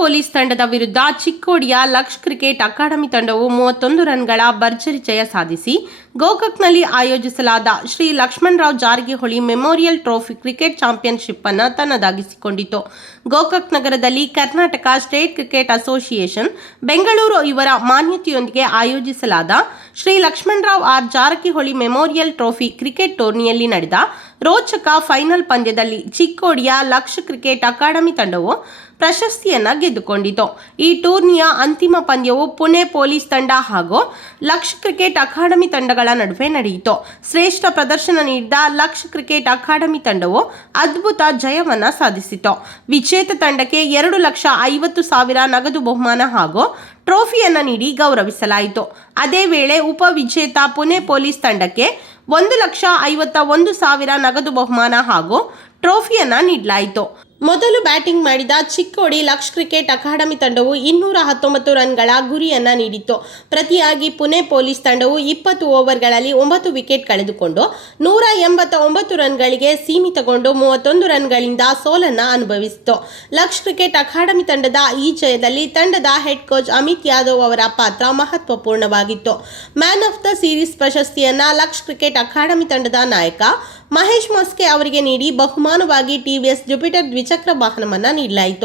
Police ತಂಡದ ವಿರುದ್ಧ ಚಿಕ್ಕೋಡಿಯ ಲಕ್ಷ್ cricket academy ತಂಡವು 31 ರನ್ಗಳ ಭರ್ಜರಿ ಜಯ ಸಾಧಿಸಿ ಗೋಕಾಕ್ನಲ್ಲಿ ಆಯೋಜಿಸಲಾದ Shri Lakshmanrao Jarkiholi memorial trophy cricket championship ಅನ್ನು ತನ್ನದಾಗಿಸಿಕೊಂಡಿತು. ಗೋಕಾಕ್ ನಗರದಲ್ಲಿ Karnataka state cricket association Bengaluru ಇವರ ಮಾನ್ಯತೆಯೊಂದಿಗೆ ಆಯೋಜಿಸಲಾದ Shri Lakshmanrao R Jarkiholi memorial trophy cricket ಟೂರ್ನಿಯಲ್ಲಿ ನಡೆದ ರೋಚಕ ಫೈನಲ್ ಪಂದ್ಯದಲ್ಲಿ ಚಿಕ್ಕೋಡಿಯ ಲಕ್ಷ್ ಕ್ರಿಕೆಟ್ ಅಕಾಡೆಮಿ ತಂಡವು ಪ್ರಶಸ್ತಿಯನ್ನ ಗೆದ್ದುಕೊಂಡಿತು. ಈ ಟೂರ್ನಿಯ ಅಂತಿಮ ಪಂದ್ಯವು ಪುಣೆ ಪೊಲೀಸ್ ತಂಡ ಹಾಗೂ ಲಕ್ಷ್ ಕ್ರಿಕೆಟ್ ಅಕಾಡೆಮಿ ತಂಡಗಳ ನಡುವೆ ನಡೆಯಿತು. ಶ್ರೇಷ್ಠ ಪ್ರದರ್ಶನ ನೀಡಿದ ಲಕ್ಷ್ ಕ್ರಿಕೆಟ್ ಅಕಾಡೆಮಿ ತಂಡವು ಅದ್ಭುತ ಜಯವನ್ನ ಸಾಧಿಸಿತು. ವಿಜೇತ ತಂಡಕ್ಕೆ 2,50,000 ನಗದು ಬಹುಮಾನ ಹಾಗೂ ಟ್ರೋಫಿಯನ್ನ ನೀಡಿ ಗೌರವಿಸಲಾಯಿತು. ಅದೇ ವೇಳೆ ಉಪ ವಿಜೇತ ಪುಣೆ ಪೊಲೀಸ್ ತಂಡಕ್ಕೆ 1,51,000 ನಗದು ಬಹುಮಾನ ಹಾಗೂ ಟ್ರೋಫಿಯನ್ನ ನೀಡಲಾಯಿತು. ಮೊದಲು ಬ್ಯಾಟಿಂಗ್ ಮಾಡಿದ ಚಿಕ್ಕೋಡಿ ಲಕ್ಷ್ ಕ್ರಿಕೆಟ್ ಅಕಾಡೆಮಿ ತಂಡವು 219 ರನ್ಗಳ ಗುರಿಯನ್ನ ನೀಡಿತ್ತು. ಪ್ರತಿಯಾಗಿ ಪುಣೆ ಪೊಲೀಸ್ ತಂಡವು 20 ಓವರ್ಗಳಲ್ಲಿ 9 ವಿಕೆಟ್ ಕಳೆದುಕೊಂಡು 189 ರನ್ಗಳಿಗೆ ಸೀಮಿತಗೊಂಡು 31 ರನ್ಗಳಿಂದ ಸೋಲನ್ನ ಅನುಭವಿಸಿತು. ಲಕ್ಷ್ ಕ್ರಿಕೆಟ್ ಅಕಾಡೆಮಿ ತಂಡದ ಈ ಜಯದಲ್ಲಿ ತಂಡದ ಹೆಡ್ ಕೋಚ್ ಅಮಿತ್ ಯಾದವ್ ಅವರ ಪಾತ್ರ ಮಹತ್ವಪೂರ್ಣವಾಗಿತ್ತು. ಮ್ಯಾನ್ ಆಫ್ ದ ಸೀರೀಸ್ ಪ್ರಶಸ್ತಿಯನ್ನ ಲಕ್ಷ್ ಕ್ರಿಕೆಟ್ ಅಕಾಡೆಮಿ ತಂಡದ ನಾಯಕ ಮಹೇಶ್ ಮೊಸ್ಕೆ ಅವರಿಗೆ ನೀಡಿ ಬಹುಮಾನವಾಗಿ ಟಿವಿಎಸ್ ಜುಪಿಟರ್ ದ್ವಿಚಕ್ರ ವಾಹನವನ್ನ ನೀಡಲಾಯಿತು.